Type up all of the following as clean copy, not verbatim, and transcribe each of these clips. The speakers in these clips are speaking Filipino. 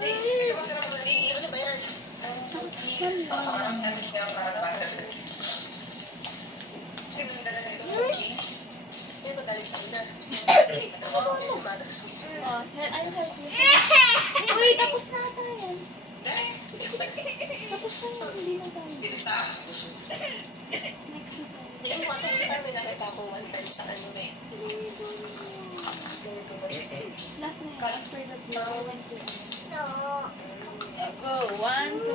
Ano ba yan? Oh, I'll help you. Uy, tapos na ata yan. Tapos na yan, hindi na tayo. Next na tayo. Yung mga tapos na may nakita ko one time sa ano eh. Last na yan, after the break, I went to No. go. 1, 2, 3.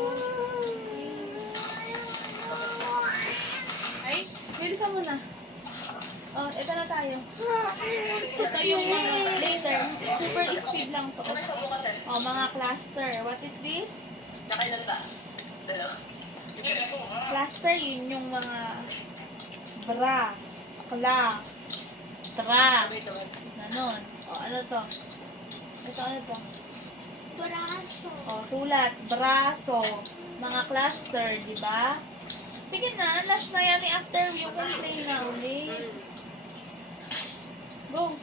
Ay, bilisan mo na. Oh, ito na tayo. Ito yung mga later. Super speed lang to. Oh, mga cluster. What is this? Nakailan ba? Dalawa. Cluster, yun yung mga bra, kla, tra, ganon. O, ano to? Ito, ano to? Braso. O, sulat, braso, mga cluster, di ba? Sige na, last na yan. After, you can play na ulit. Go.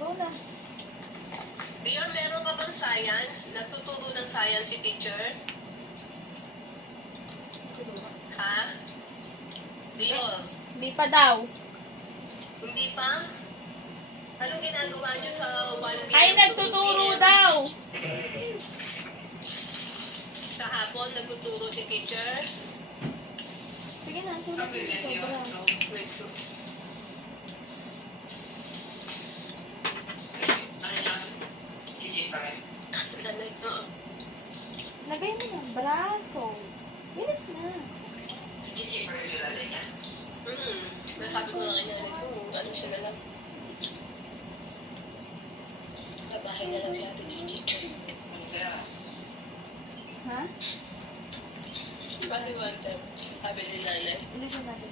Go na. Dion, meron ka bang science? Nagtuturo ng science si teacher? Ha? Dion, Di pa daw. hindi pa? Anong ginagawa niyo sa 1 Ay, nagtuturo daw. Sa hapon, nagtuturo si teacher? Sige na, sulat mo dito, braso. Lagay mo na, braso. Bilis na. Nasabi ko nga kanya, ano siya na lang. Sa bahay na lang si Ate Gigi. Ha? Bali one time, sabi ni nanay. Bilisan natin.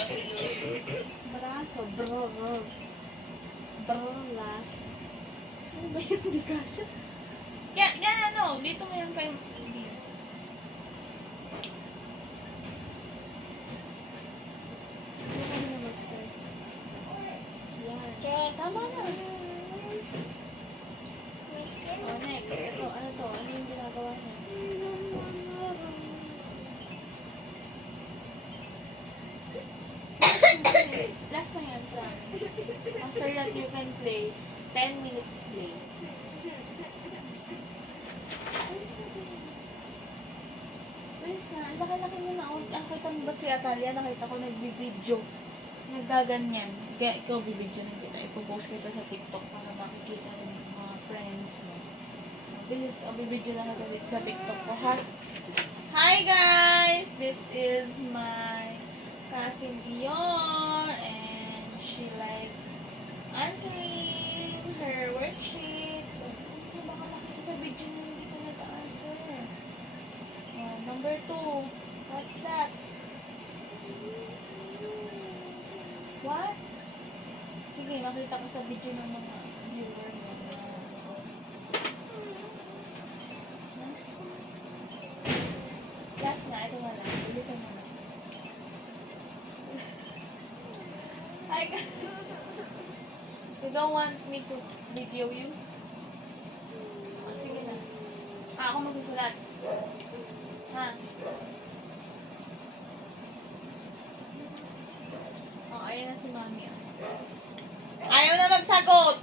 Kasi nung Braso, bro. Braso. Ano ba yun? Hindi kasha. Kaya ano, dito mo yan kayo. Dito mo na mag-start. Yan. Tama na. Oh, next. Ito, ano to? Ano yung ginagawa niya? Last na yan, promise. After that, you can play. 10 minutes play. Please na, ang laki-laki mo na. Nakita mo ba si Atalia? Nakita ko nagbibideo. Naggaganyan. Kaya ikaw bibidyo na kita. Ipopost kita sa TikTok para makikita ng mga friends mo. Bilis, bibidyo na natin sa TikTok ko, ha? Hi guys! This is my cousin Dior and she likes answering her worksheets. Baka nakita sa video na hindi ko nag-answer. Number 2. What's that? What? Sige, makita ko sa video ng mga viewer mo. Last na, ito na lang. Bilisan mo na. Hi guys! You don't want me to video you? Oh, sige na. Ako magsusulat. Ha? Oh, ayan na si Mami. Ayaw na magsagot!